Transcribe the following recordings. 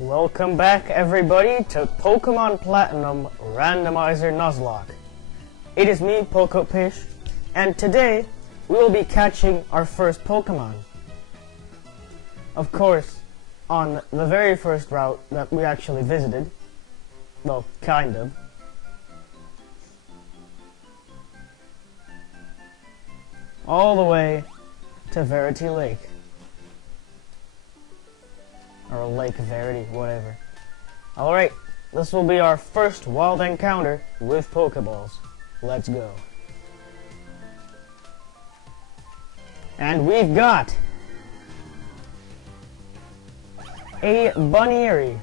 Welcome back everybody to Pokemon Platinum Randomizer Nuzlocke. It is me, Pocopish, and today we will be catching our first Pokemon. Of course, on the very first route that we actually visited. Well, kind of. All the way to Verity Lake. Or Lake Verity, whatever. Alright, this will be our first wild encounter with Pokeballs. Let's go. And we've got a Bunnery.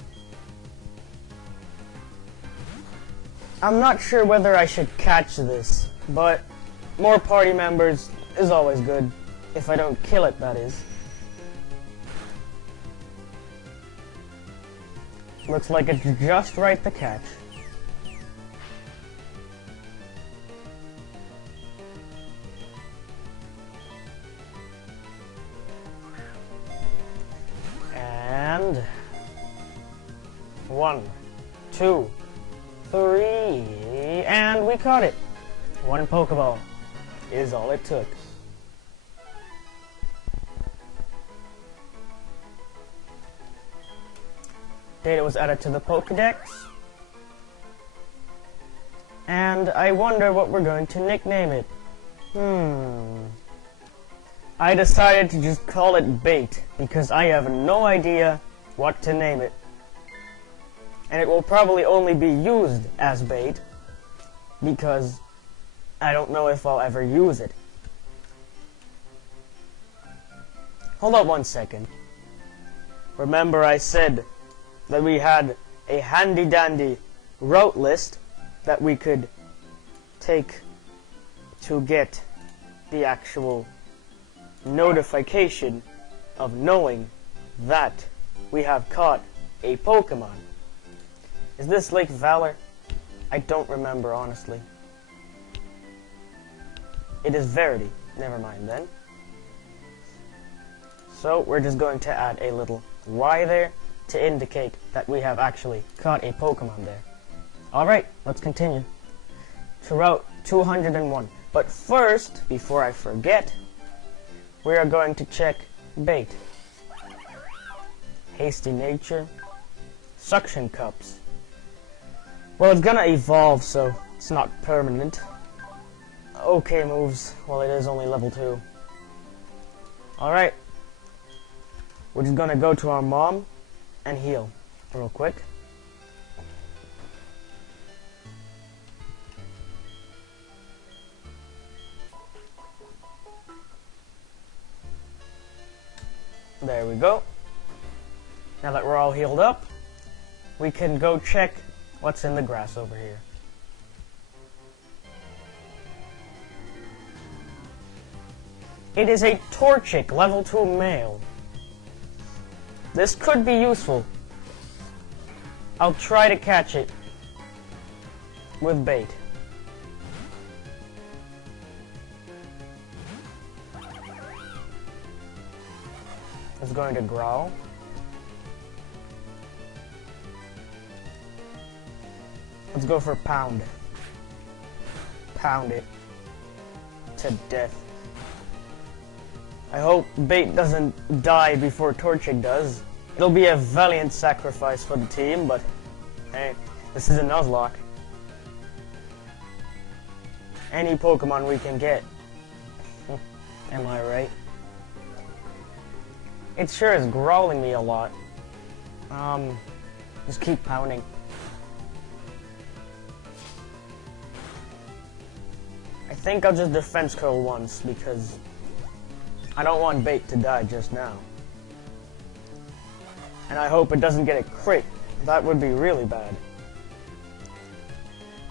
I'm not sure whether I should catch this, but more party members is always good. If I don't kill it, that is. Looks like it's just right to catch. And 1, 2, 3, and we caught it. One Pokeball is all it took. Data was added to the Pokedex. And I wonder what we're going to nickname it. I decided to just call it Bait, because I have no idea what to name it. And it will probably only be used as bait, because I don't know if I'll ever use it. Hold on one second. Remember I said that we had a handy-dandy route list that we could take to get the actual notification of knowing that we have caught a Pokemon. Is this Lake Valor? I don't remember, honestly. It is Verity. Never mind then. So we're just going to add a little Y there to indicate that we have actually caught a Pokemon there. Alright, let's continue to Route 201. But first, before I forget, we are going to check Bait. Hasty Nature. Suction Cups. Well, it's gonna evolve, so it's not permanent. Okay moves, well it is only level 2. Alright. We're just gonna go to our mom and heal real quick. There we go. Now that we're all healed up, we can go check what's in the grass over here. It is a Torchic level 2 male. This could be useful. I'll try to catch it with bait. It's going to growl. Let's go for pound. Pound it to death. I hope Bait doesn't die before Torchic does. It'll be a valiant sacrifice for the team, but hey, this is a Nuzlocke. Any Pokemon we can get. Am I right? It sure is growling me a lot. Just keep pounding. I think I'll just defense curl once, because I don't want Bait to die just now. And I hope it doesn't get a crit. That would be really bad.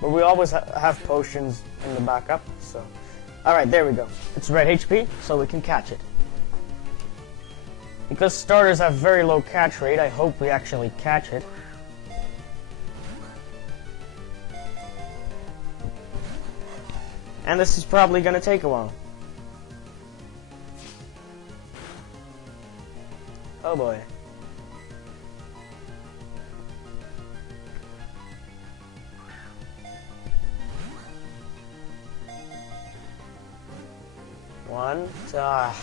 But we always have potions in the backup, so... Alright, there we go. It's red HP, so we can catch it. Because starters have very low catch rate, I hope we actually catch it. And this is probably gonna take a while. Oh boy. on.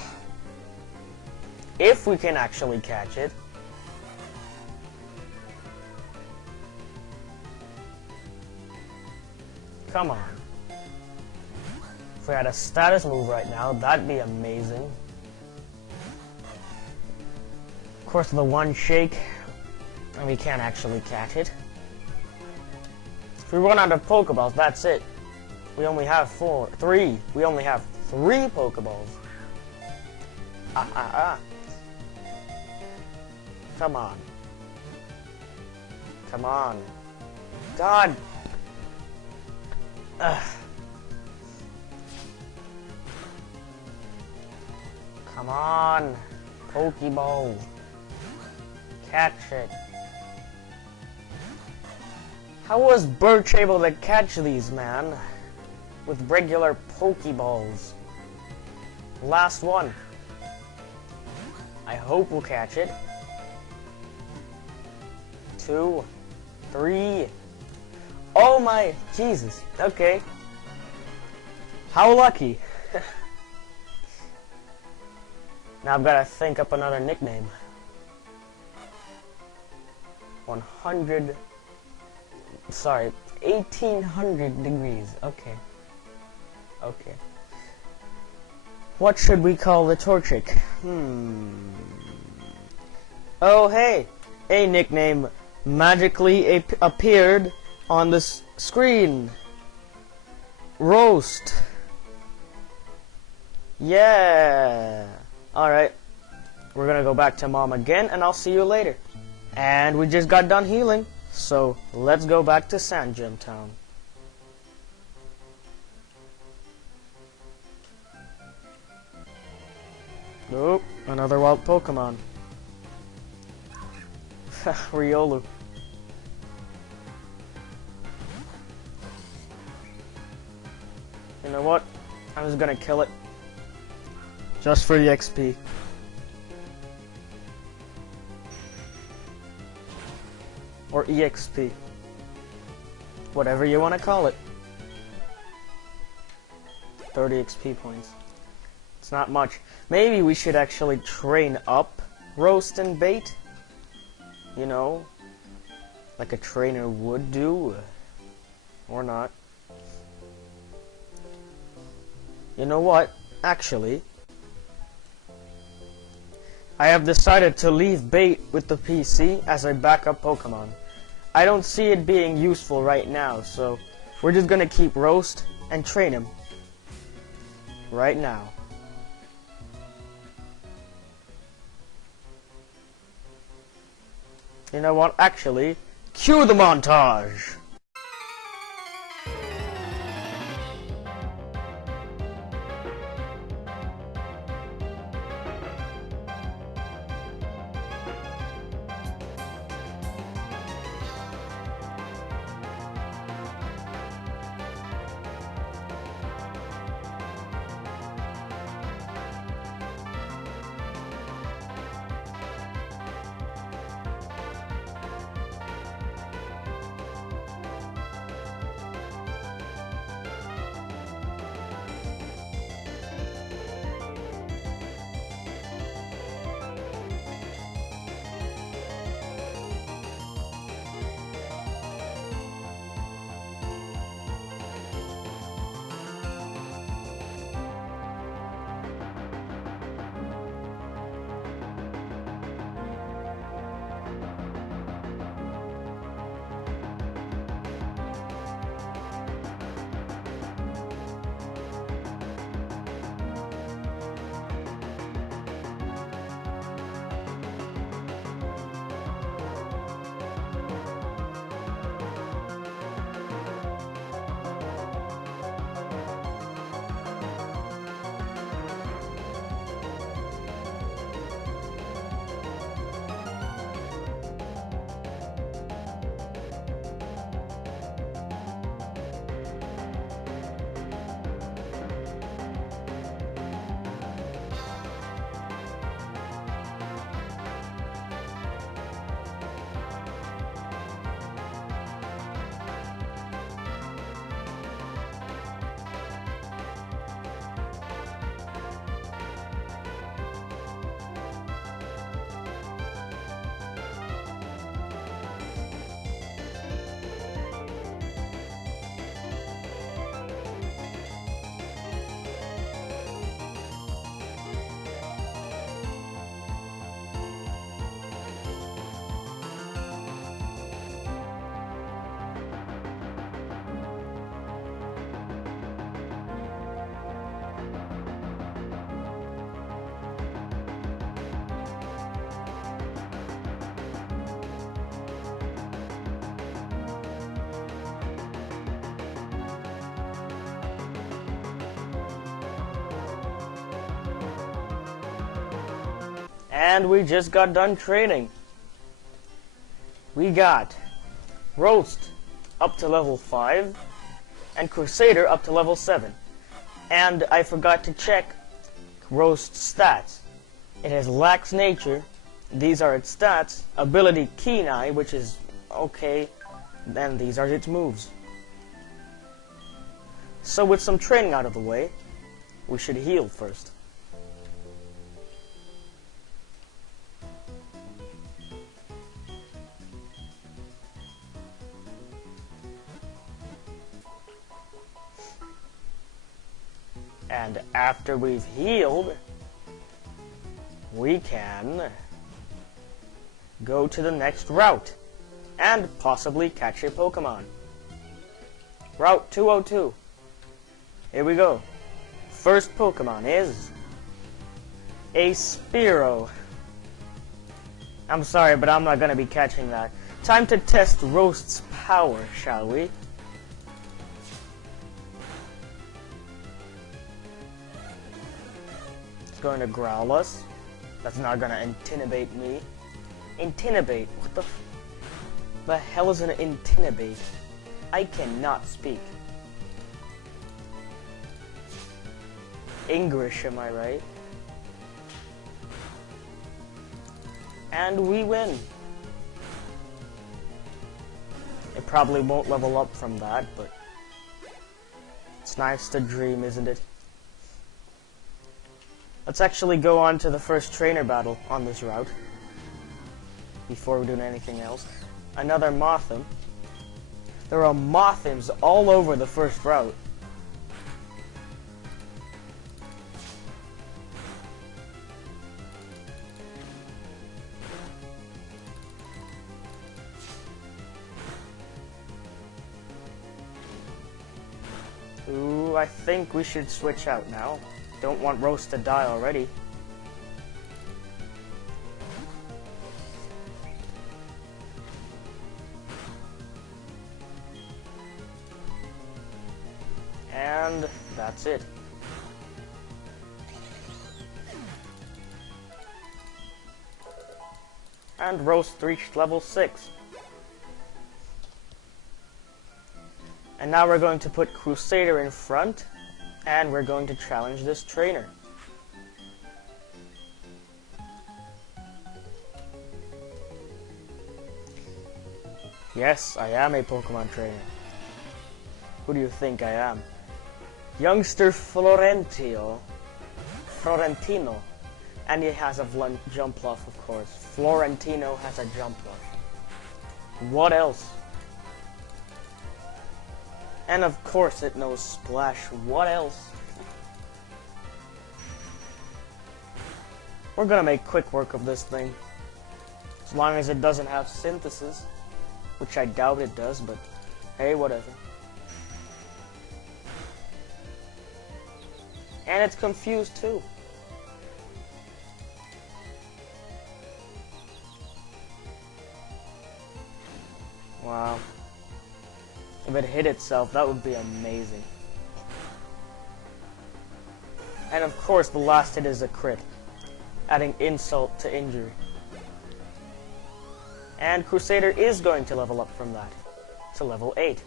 If we can actually catch it. Come on. If we had a status move right now, that'd be amazing. Of course, the one shake, and we can't actually catch it. If we run out of Pokeballs, that's it. We only have three. We only have 3 Pokeballs. Come on. Come on. God. Come on. Pokeball. Catch it. How was Birch able to catch these, man? With regular Pokeballs. Last one. I hope we'll catch it. 2, 3. Oh my Jesus. Okay. How lucky. Now I've got to think up another nickname. 1800 degrees. Okay. Okay. What should we call the Torchic? Oh, hey! A nickname magically appeared on the screen. Roast. Yeah. Alright. We're gonna go back to Mom again, and I'll see you later. And we just got done healing, so let's go back to Sand Gem Town. Nope, another wild Pokemon. Riolu. You know what? I'm just gonna kill it. Just for the XP. Or EXP. Whatever you want to call it. 30 XP points. It's not much. Maybe we should actually train up Roast and Bait. You know, like a trainer would do. Or not. You know what? Actually, I have decided to leave Bait with the PC as a backup Pokemon. I don't see it being useful right now, so we're just gonna keep Roast and train him. Right now. You know what? Actually, cue the montage! And we just got done training. We got Roast up to level 5 and Crusader up to level 7. And I forgot to check Roast's stats. It has Lax Nature. These are its stats. Ability Keen Eye, which is okay. Then these are its moves. So with some training out of the way, we should heal first. And after we've healed, we can go to the next route and possibly catch a Pokemon. Route 202. Here we go. First Pokemon is a Spearow. I'm sorry, but I'm not going to be catching that. Time to test Roast's power, shall we? It's going to growl us. That's not going to intimidate me. Intimidate? What the hell is an intimidate? I cannot speak. English, am I right? And we win. It probably won't level up from that, but it's nice to dream, isn't it? Let's actually go on to the first trainer battle on this route before we do anything else. Another Mothim. There are Mothims all over the first route. Ooh, I think we should switch out now. Don't want Roast to die already. And that's it. And Roast reached level 6. And now we're going to put Crusader in front, and we're going to challenge this trainer. Yes, I am a Pokemon trainer. Who do you think I am? Youngster Florentino. And he has a Jumpluff, of course. Florentino has a Jumpluff. What else? And of course it knows Splash. What else? We're gonna make quick work of this thing. As long as it doesn't have Synthesis. Which I doubt it does, but hey, whatever. And it's confused too. Wow. If it hit itself, that would be amazing. And of course, the last hit is a crit, adding insult to injury. And Crusader is going to level up from that, to level 8.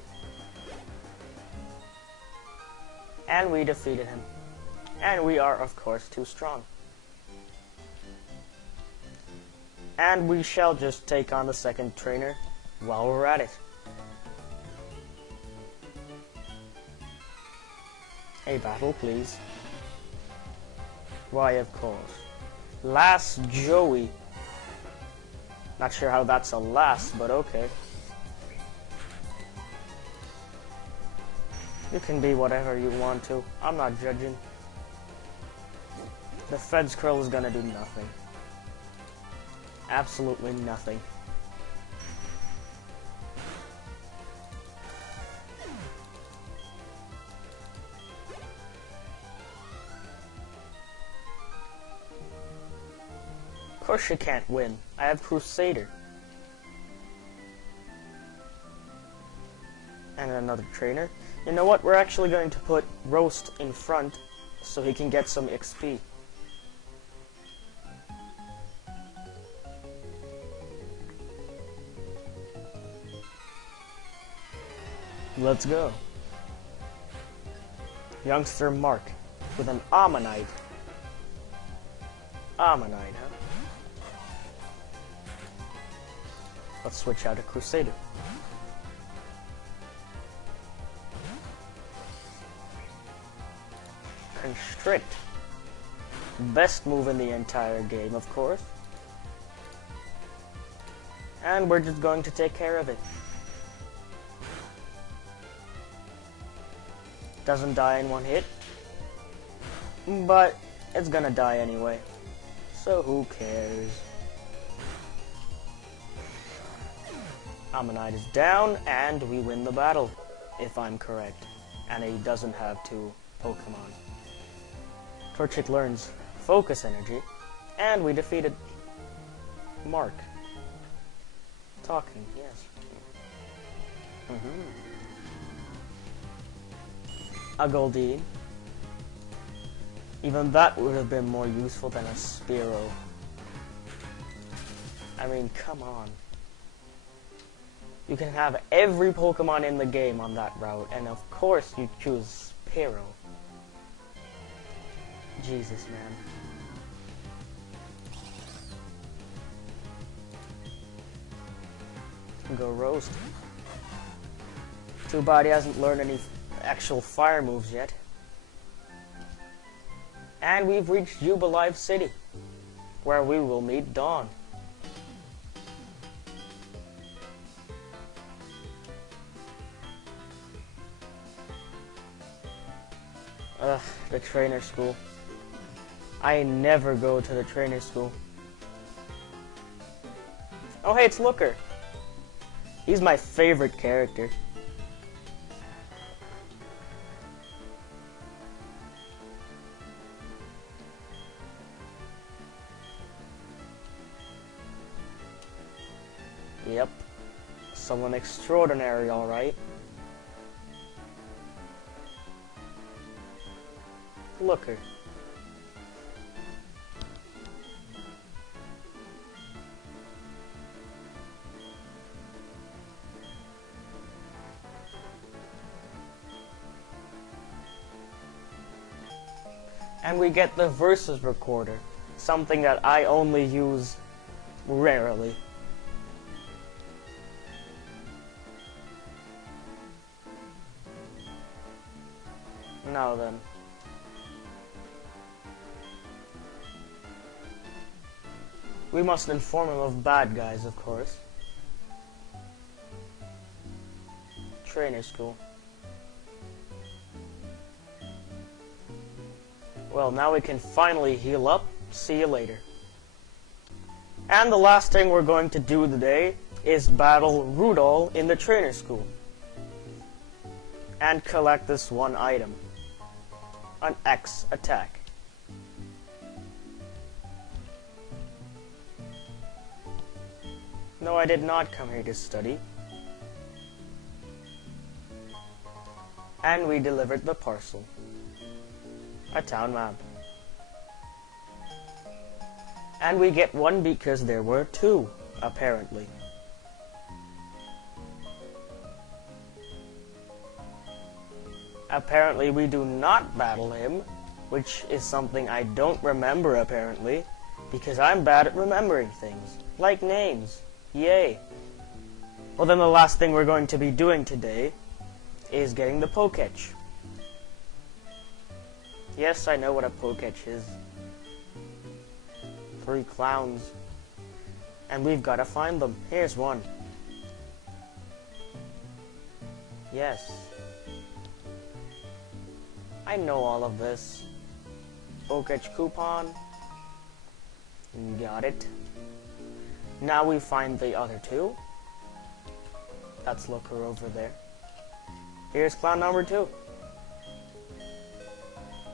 And we defeated him. And we are, of course, too strong. And we shall just take on the second trainer while we're at it. A battle, please. Why, of course. Last Joey. Not sure how that's a last, but okay. You can be whatever you want to. I'm not judging. The Fed Scroll is gonna do nothing. Absolutely nothing. Of course you can't win. I have Crusader. And another trainer. You know what? We're actually going to put Roast in front so he can get some XP. Let's go. Youngster Mark with an Ammonite. Ammonite, huh? Let's switch out to Crusader. Constrict. Best move in the entire game, of course. And we're just going to take care of it. Doesn't die in one hit. But it's gonna die anyway. So who cares? Ammonite is down, and we win the battle, if I'm correct. And he doesn't have 2 Pokemon. Torchic learns Focus Energy, and we defeated Mark. Talking, yes. A Goldeen. Even that would have been more useful than a Spearow. I mean, come on. You can have every Pokemon in the game on that route, and of course you choose Spearow. Jesus, man. Go Roast. Too bad he hasn't learned any actual fire moves yet. And we've reached Jubilife City, where we will meet Dawn. Ugh, the trainer school. I never go to the trainer school. Oh hey, it's Looker. He's my favorite character. Yep. Someone extraordinary, alright. Looker. And we get the Versus Recorder, something that I only use rarely. Now then. We must inform him of bad guys, of course. Trainer school. Well, now we can finally heal up. See you later. And the last thing we're going to do today is battle Rudol in the trainer school. And collect this one item. An X attack. No, I did not come here to study. And we delivered the parcel. A town map. And we get one because there were 2, apparently. Apparently we do not battle him, which is something I don't remember apparently, because I'm bad at remembering things, like names. Yay. Well then the last thing we're going to be doing today is getting the Poketch. Yes, I know what a Poketch is. 3 clowns. And we've got to find them. Here's one. Yes. I know all of this. Poketch coupon. Got it. Now we find the other 2. That's Looker over there. Here's clown number 2.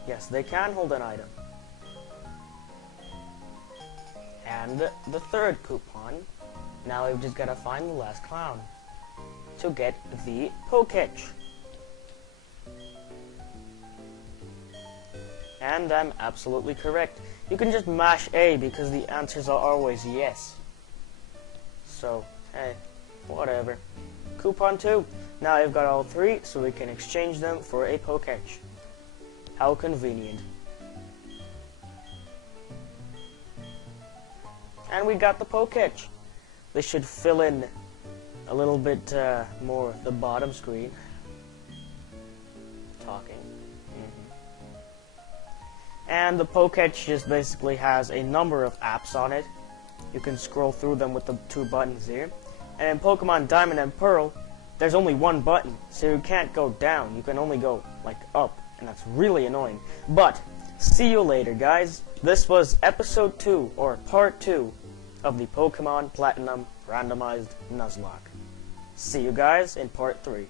Yes, they can hold an item. And the 3rd coupon. Now we've just got to find the last clown to get the Poketch. And I'm absolutely correct. You can just mash A because the answers are always yes. So, hey, whatever. Coupon 2. Now I've got all 3, so we can exchange them for a Poketch. How convenient. And we got the Poketch. This should fill in a little bit more the bottom screen. Talking. And the Poketch just basically has a number of apps on it. You can scroll through them with the 2 buttons here. And in Pokemon Diamond and Pearl, there's only 1 button, so you can't go down. You can only go, like, up, and that's really annoying. But, see you later, guys. This was episode 2, or part 2, of the Pokemon Platinum Randomized Nuzlocke. See you guys in part 3.